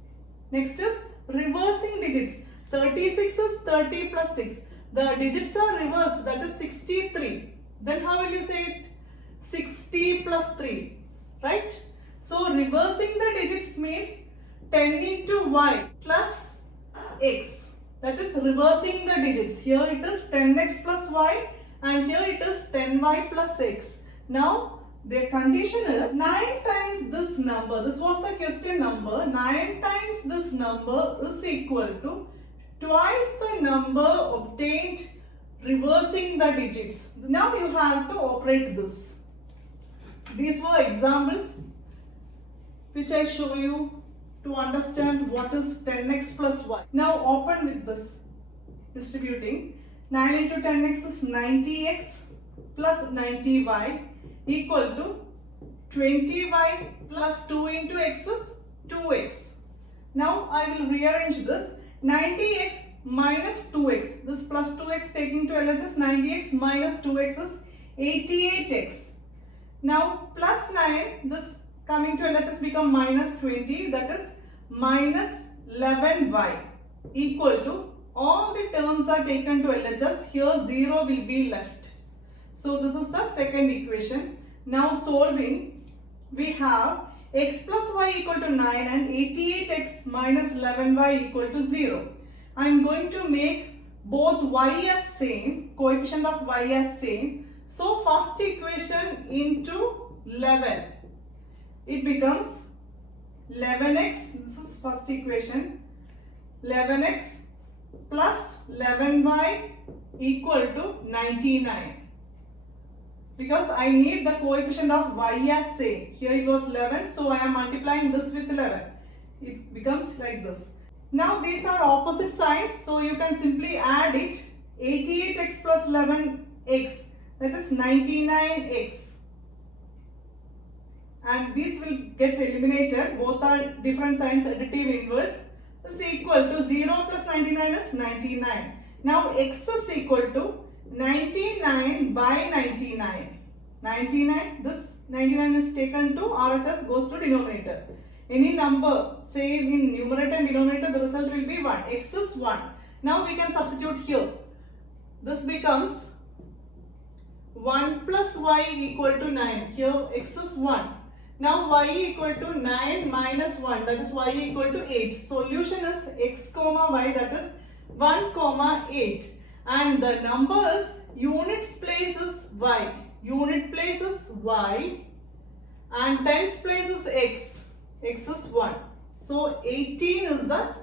Next is reversing digits. 36 is 30 plus 6. The digits are reversed, that is 63. Then how will you say it? 60 plus 3, right? So reversing the digits means 10 into y plus x. That is reversing the digits. Here it is 10x plus y and here it is 10y plus x. Now the condition is 9 times this number. This was the question number. 9 times this number is equal to twice the number obtained reversing the digits. Now you have to operate this. These were examples which I show you to understand what is 10x plus y. Now open with this. Distributing. 9 into 10x is 90x plus 90y equal to 20y plus 2 into x is 2x. Now I will rearrange this. 90x minus 2x. This plus 2x taking to LHS, 90x minus 2x is 88x. Now plus 9, this coming to LHS become minus 20, that is minus 11y equal to, all the terms are taken to LHS, here 0 will be left. So this is the second equation. Now solving, we have x plus y equal to 9 and 88x minus 11y equal to 0. I am going to make both y as same, coefficient of y as same. So first equation into 11. It becomes 11x, this is first equation, 11x plus 11y equal to 99. Because I need the coefficient of y as same. Here it was 11, so I am multiplying this with 11. It becomes like this. Now these are opposite signs, so you can simply add it. 88x plus 11x, that is 99x. And these will get eliminated. Both are different signs, additive inverse. Is equal to 0 plus 99 is 99. Now x is equal to 99 by 99. 99, this 99 is taken to RHS, goes to denominator. Any number, say in numerator and denominator, the result will be 1. X is 1. Now we can substitute here. This becomes 1 plus y equal to 9. Here x is 1. Now y equal to 9 minus 1, that is y equal to 8. Solution is x comma y, that is 1 comma 8. And the number is units place is y. Unit place is y and tens place is x. X is 1. So 18 is the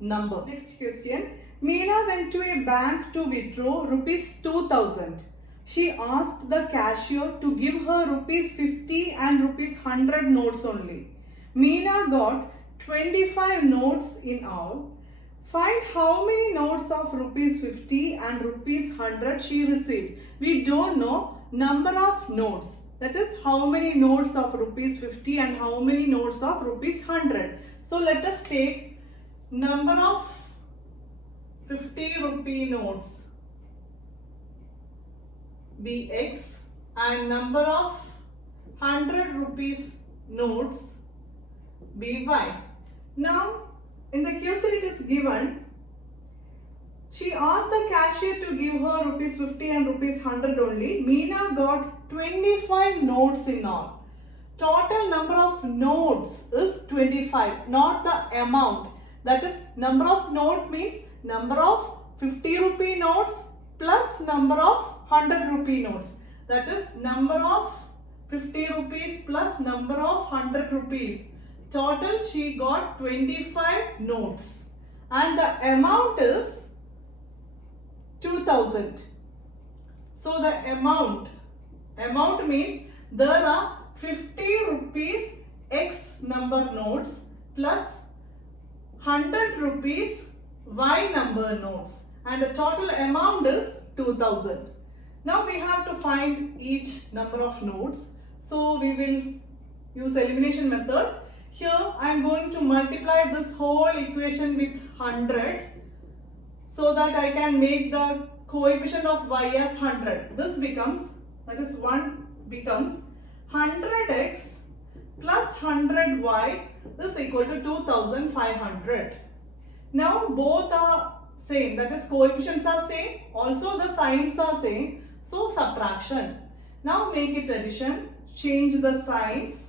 number. Next question. Meena went to a bank to withdraw rupees 2000. She asked the cashier to give her rupees 50 and rupees 100 notes only. Meena got 25 notes in all. Find how many notes of rupees 50 and rupees 100 she received. We don't know number of notes. That is how many notes of rupees 50 and how many notes of rupees 100. So let us take number of 50 rupee notes be x and number of 100 rupees notes be y. Now in the question it is given, she asked the cashier to give her rupees 50 and rupees 100 only. Meena got 25 notes in all. Total number of notes is 25, not the amount. That is, number of note means number of 50 rupee notes plus number of 100 rupee notes. That is number of 50 rupees plus number of 100 rupees. Total she got 25 notes and the amount is 2000. So the amount means there are 50 rupees X number notes plus 100 rupees Y number notes and the total amount is 2000. Now we have to find each number of notes. So we will use elimination method. Here I am going to multiply this whole equation with 100 so that I can make the coefficient of y as 100. This becomes, that is 1 becomes 100x plus 100y is equal to 2500. Now both are same, that is coefficients are same, also the signs are same. So subtraction. Now make it addition, change the signs.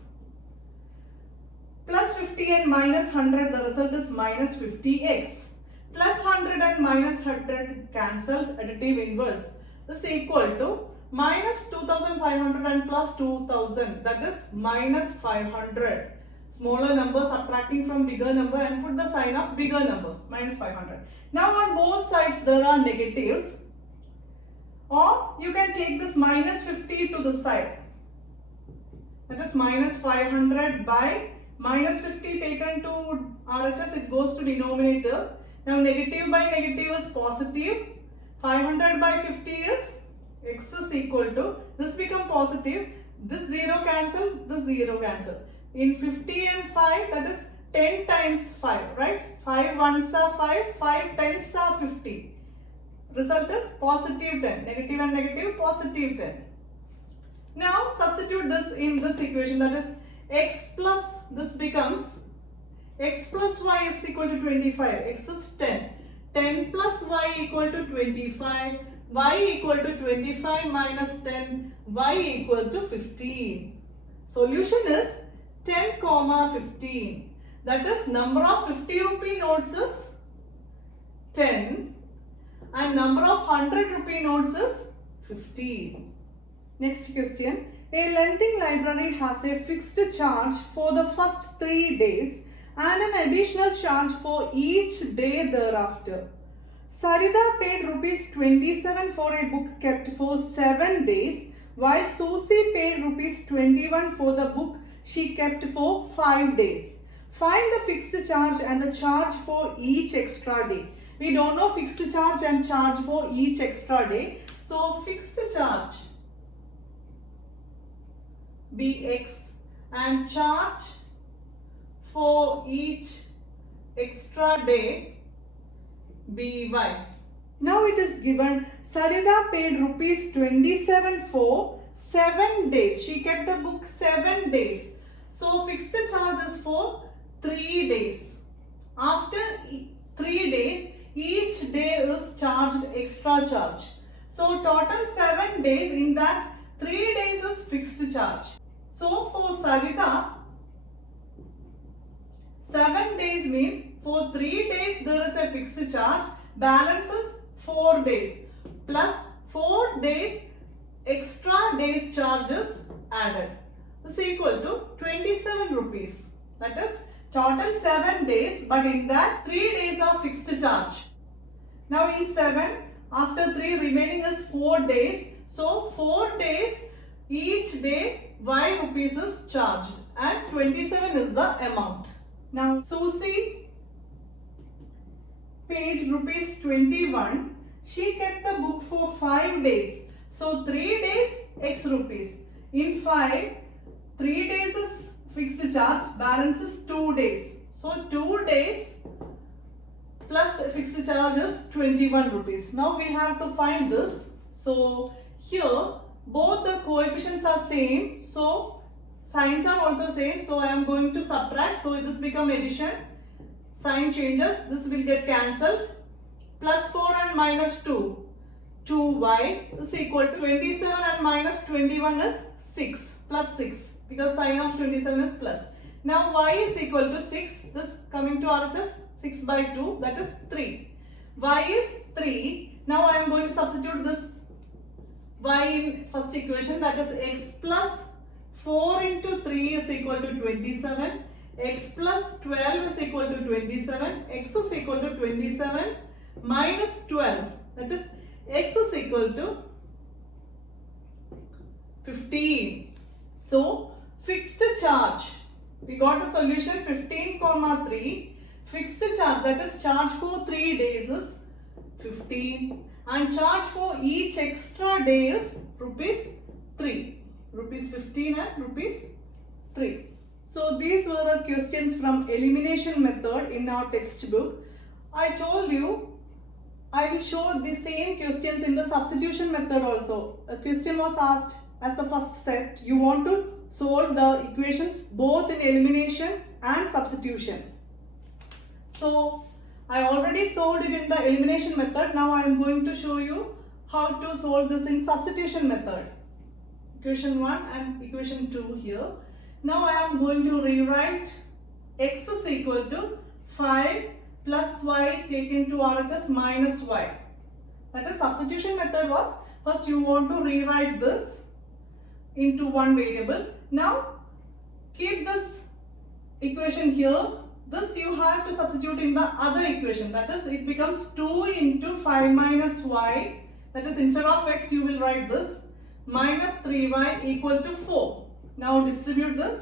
Plus 50 and minus 100, the result is minus 50x. Plus 100 and minus 100 cancelled, additive inverse is equal to minus 2500 and plus 2000, that is minus 500. Smaller number subtracting from bigger number and put the sign of bigger number, minus 500. Now on both sides there are negatives, or you can take this minus 50 to the side. That is minus 500 by minus 50 taken to RHS, it goes to denominator. Now negative by negative is positive. 500 by 50 is x is equal to, this become positive, this 0 cancel, this 0 cancel. In 50 and 5, that is 10 times 5, right? 5 ones are 5, 5 tens are 50. Result is positive 10. Negative and negative, positive 10. Now substitute this in this equation, that is x plus this becomes x plus y is equal to 25. X is 10. 10 plus y equal to 25. Y equal to 25 minus 10. Y equal to 15. Solution is 10 comma 15. That is number of 50 rupee notes is 10 and number of 100 rupee notes is 15. Next question. A lending library has a fixed charge for the first 3 days and an additional charge for each day thereafter. Sarita paid rupees 27 for a book kept for 7 days while Susie paid rupees 21 for the book she kept for 5 days. Find the fixed charge and the charge for each extra day. We don't know fixed charge and charge for each extra day. So fixed charge Bx and charge for each extra day By. Now it is given Sarita paid rupees 27 for 7 days. She kept the book 7 days. So fixed charge is for 3 days. After 3 days, each day is charged extra charge. So total 7 days, in that 3 days is fixed charge. So for Sarita, 7 days means for 3 days there is a fixed charge, balance is 4 days plus 4 days extra days charges added is equal to 27 rupees. That is total 7 days, but in that 3 days are fixed charge. Now in 7, after 3 remaining is 4 days. So 4 days each day Y rupees is charged and 27 is the amount. Now Susie paid rupees 21. She kept the book for 5 days. So 3 days X rupees. In 5, 3 days is fixed charge, balance is 2 days. So 2 days plus fixed charge is 21 rupees. Now we have to find this. So here both the coefficients are same. So signs are also same. So I am going to subtract. So this become addition. Sign changes. This will get cancelled. Plus 4 and minus 2. 2y is equal to 27 and minus 21 is 6. Plus 6. Because sign of 27 is plus. Now y is equal to 6. This coming to RHS 6 by 2, that is 3. Y is 3. Now I am going to substitute this y in first equation, that is x plus 4 into 3 is equal to 27. X plus 12 is equal to 27. X is equal to 27 minus 12. That is x is equal to 15. So fixed charge, we got the solution 15 comma 3. Fixed charge, that is charge for 3 days is 15 and charge for each extra day is rupees 3. Rupees 15 and rupees 3. So these were the questions from elimination method in our textbook. I told you I will show the same questions in the substitution method also. A question was asked as the first set. You want to solve the equations both in elimination and substitution. So I already solved it in the elimination method. Now I am going to show you how to solve this in substitution method. Equation 1 and equation 2 here. Now I am going to rewrite x is equal to 5 plus y taken to RHS minus y. That is substitution method was first you want to rewrite this into one variable. Now keep this equation here. This you have to substitute in the other equation. That is it becomes 2 into 5 minus y. That is instead of x you will write this minus 3y equal to 4. Now distribute this.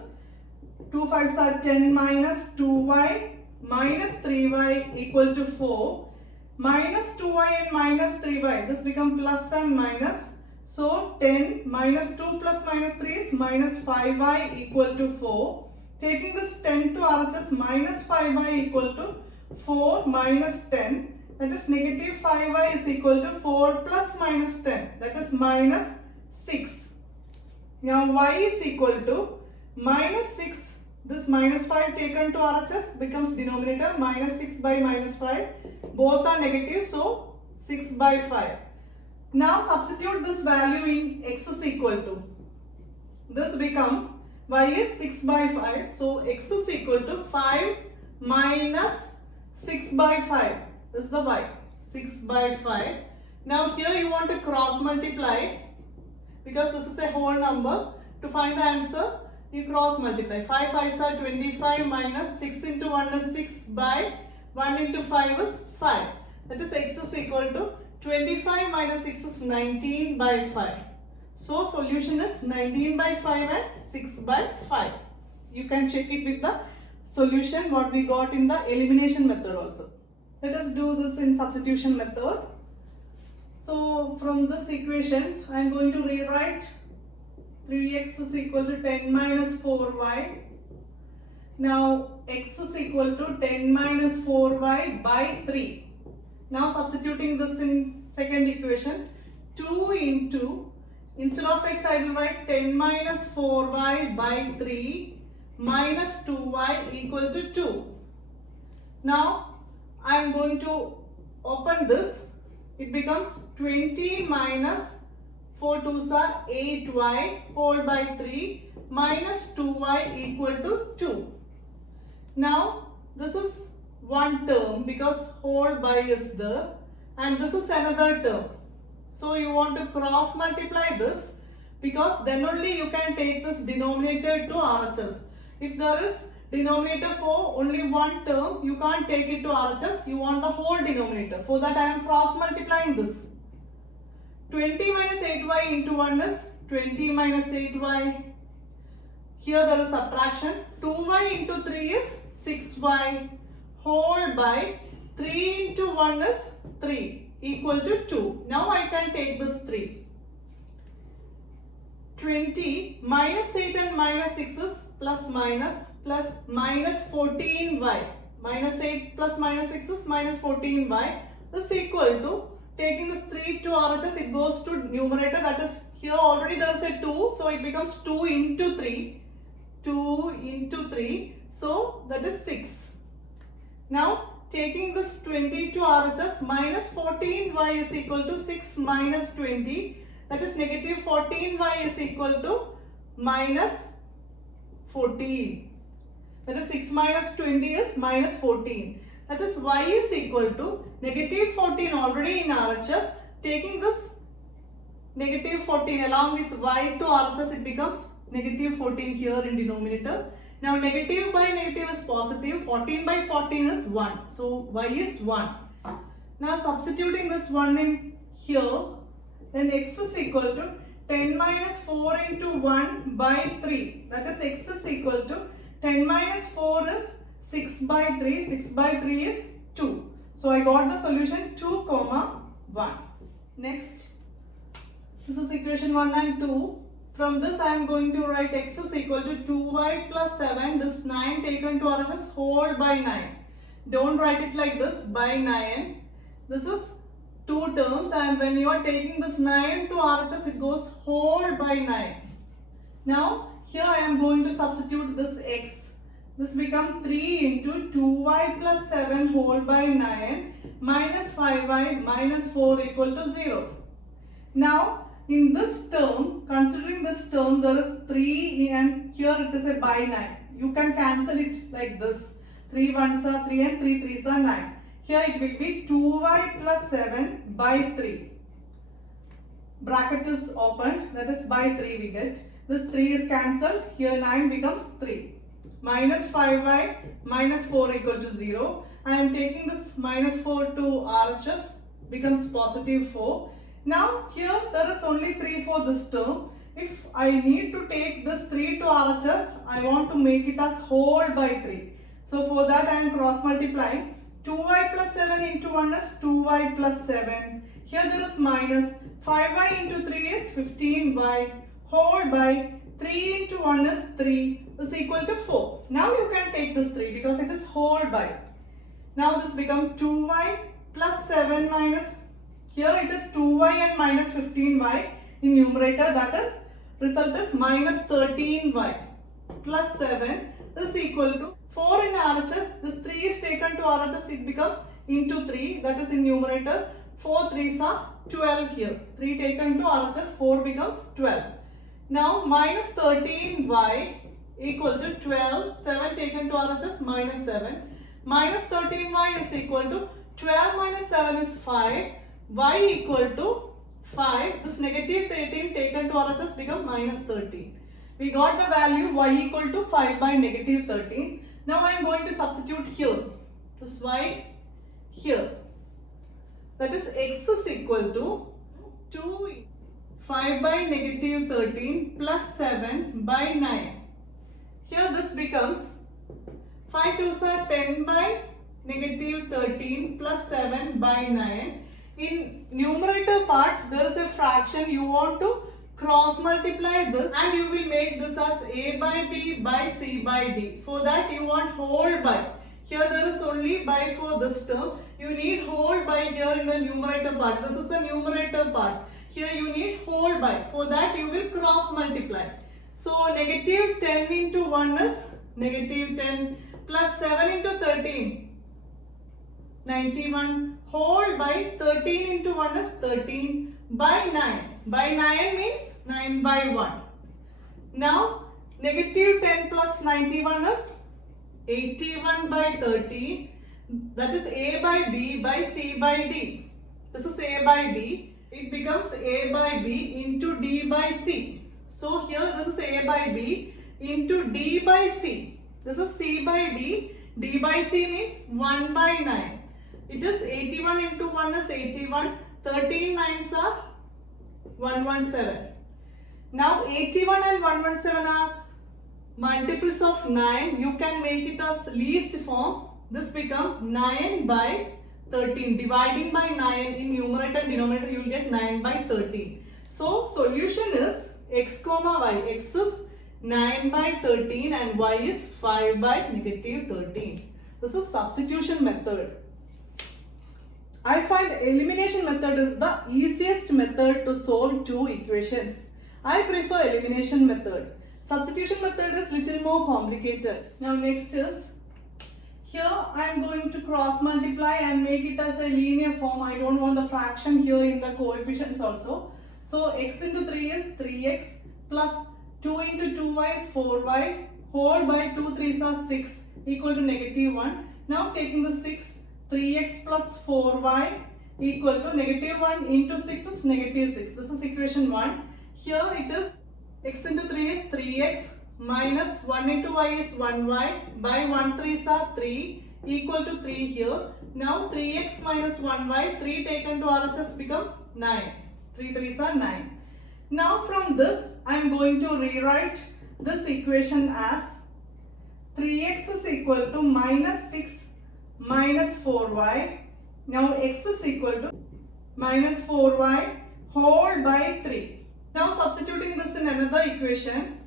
2 5s are 10 minus 2y minus 3y equal to 4. Minus 2y and minus 3y. This become plus and minus. So 10 minus 2 plus minus 3 is minus 5y equal to 4. Taking this 10 to RHS minus 5y equal to 4 minus 10. That is negative 5y is equal to 4 plus minus 10. That is minus 6. Now y is equal to minus 6, this minus 5 taken to RHS becomes denominator, minus 6 by minus 5, both are negative, so 6 by 5. Now substitute this value in x is equal to, this become, y is 6 by 5, so x is equal to 5 minus 6 by 5, this is the y, 6 by 5. Now here you want to cross multiply, because this is a whole number. To find the answer, you cross multiply. 5 5s are 25 minus 6 into 1 is 6 by 1 into 5 is 5. That is x is equal to 25 minus 6 is 19 by 5. So solution is 19 by 5 and 6 by 5. You can check it with the solution what we got in the elimination method also. Let us do this in substitution method. So from this equations I am going to rewrite 3x is equal to 10 minus 4y. Now x is equal to 10 minus 4y by 3. Now substituting this in second equation, 2 into, instead of x I will write 10 minus 4y by 3 minus 2y equal to 2. Now I am going to open this. It becomes 20 minus 4 2s are 8y whole by 3 minus 2y equal to 2. Now this is one term because whole by is there, and this is another term. So you want to cross multiply this, because then only you can take this denominator to RHS. If there is denominator for only one term, you can't take it to RHS. You want the whole denominator. For that I am cross multiplying this. 20 minus 8y into 1 is 20 minus 8y. Here there is subtraction. 2y into 3 is 6y whole by 3 into 1 is 3 equal to 2. Now I can take this 3. 20 minus 8 and minus 6 is plus minus 14y. Minus 8 plus minus 6 is minus 14y is equal to, taking this 3 to RHS, it goes to numerator, that is here already there is a 2, so it becomes 2 into 3. 2 into 3, so that is 6. Now taking this 20 to RHS, minus 14y is equal to 6 minus 20, that is negative 14y is equal to minus 14. That is 6 minus 20 is minus 14. That is y is equal to negative 14 already in RHS. Taking this negative 14 along with y to RHS, it becomes negative 14 here in denominator. Now negative by negative is positive. 14 by 14 is 1. So y is 1. Now substituting this 1 in here, then x is equal to 10 minus 4 into 1 by 3. That is x is equal to 10 minus 4 is 6 by 3. 6 by 3 is 2. So I got the solution 2 comma 1. Next, this is equation 1 and 2. From this I am going to write x is equal to 2y plus 7. This 9 taken to RHS whole by 9. Don't write it like this, by 9. This is two terms, and when you are taking this 9 to RHS, it goes whole by 9. Now here I am going to substitute this x. This becomes 3 into 2y plus 7 whole by 9 minus 5y minus 4 equal to 0. Now in this term, considering this term, there is 3 and here it is a by 9. You can cancel it like this. 3 1s are 3 and 3 3s are 9. Here it will be 2y plus 7 by 3. Bracket is opened, that is by 3 we get. This 3 is cancelled. Here 9 becomes 3. Minus 5y minus 4 equal to 0. I am taking this minus 4 to RHS, becomes positive 4. Now here there is only 3 for this term. If I need to take this 3 to RHS, I want to make it as whole by 3. So for that I am cross multiplying. 2y plus 7 into 1 is 2y plus 7. Here there is minus 5y into 3 is 15y whole by 3 into 1 is 3 is equal to 4. Now you can take this 3 because it is whole by. Now this becomes 2y plus 7 minus, here it is 2y and minus 15y in numerator, that is result is minus 13y. plus 7 is equal to 4 in RHS. This 3 is taken to RHS, it becomes into 3, that is in numerator. 4 3s are 12 here. 3 taken to RHS, 4 becomes 12. Now minus 13y equal to 12, 7 taken to RHS, minus 7. Minus 13y is equal to 12 minus 7 is 5, y equal to 5. This negative 13 taken to RHS become minus 13. We got the value y equal to 5 by negative 13. Now I am going to substitute here. This y here. That is x is equal to 2 5 by negative 13 plus 7 by 9. Here this becomes 5 2s are 10 by negative 13 plus 7 by 9. In numerator part, there is a fraction. You want to cross multiply this and you will make this as a by b by c by d. For that you want whole by. Here there is only by for this term. You need whole by here in the numerator part. This is the numerator part. Here you need whole by. For that you will cross multiply. So negative 10 into 1 is negative 10 plus 7 into 13. 91 whole by 13 into 1 is 13 by 9. By 9 means 9 by 1. Now negative 10 plus 91 is 81 by 13. That is a by b by c by d. This is a by b. It becomes a by b into d by c. So here this is a by b into d by c. This is c by d. D by c means 1 by 9. It is 81 into 1 is 81. 13 9s are 117. Now 81 and 117 are multiples of 9. You can make it as least form. This becomes 9 by 13. Dividing by 9 in numerator and denominator you will get 9 by 13. So solution is x comma y. X is 9 by 13 and y is 5 by negative 13. This is substitution method. I find elimination method is the easiest method to solve two equations. I prefer elimination method. Substitution method is little more complicated. Now next is, here I am going to cross multiply and make it as a linear form. I don't want the fraction here in the coefficients also. So x into 3 is 3x plus 2 into 2y is 4y whole by 2 3s are 6 equal to negative 1. Now taking the 6, 3x plus 4y equal to negative 1 into 6 is negative 6. This is equation 1. Here it is x into 3 is 3x minus 1 into y is 1y by 1 3s are 3 equal to 3 here. Now 3x minus 1y, 3 taken to RHS become 9. 3 3s are 9. Now from this I am going to rewrite this equation as 3x is equal to minus 6 minus 4y. Now x is equal to minus 4y whole by 3. Now substituting this in another equation,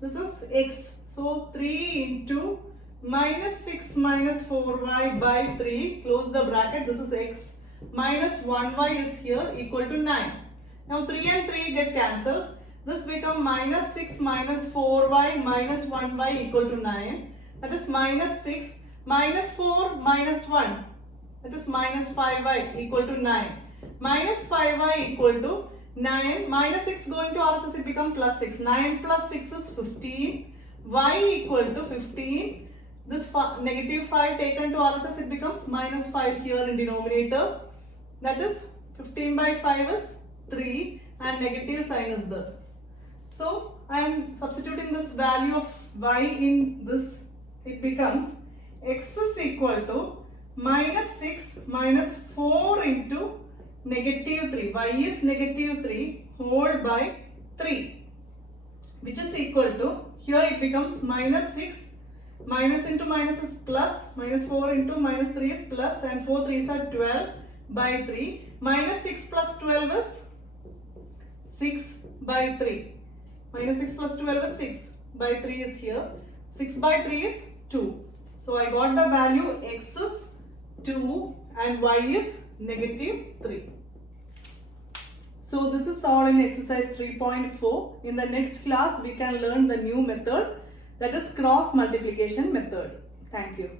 this is x. So 3 into minus 6 minus 4y by 3, close the bracket, this is x, minus 1y is here equal to 9. Now 3 and 3 get cancelled. This becomes minus 6 minus 4y minus 1y equal to 9. That is minus 6 minus 4 minus 1. That is minus 5y equal to 9. Minus 5y equal to 9. Minus 6 going to RHS, it becomes plus 6. 9 plus 6 is 15. Y equal to 15. This negative 5 taken to RHS, it becomes minus 5 here in denominator. That is 15 by 5 is 3 and negative sign is there. So I am substituting this value of y in this. It becomes x is equal to minus 6 minus 4 into negative 3. Y is negative 3 whole by 3, which is equal to, here it becomes minus 6, minus into minus is plus, minus 4 into minus 3 is plus, and 4 3s are 12 by 3. Minus 6 plus 12 is 6 by 3. Minus 6 plus 12 is 6 by 3 is here. 6 by 3 is 2. So I got the value x is 2 and y is negative 3. So this is all in exercise 3.4. In the next class we can learn the new method. that is cross multiplication method. Thank you.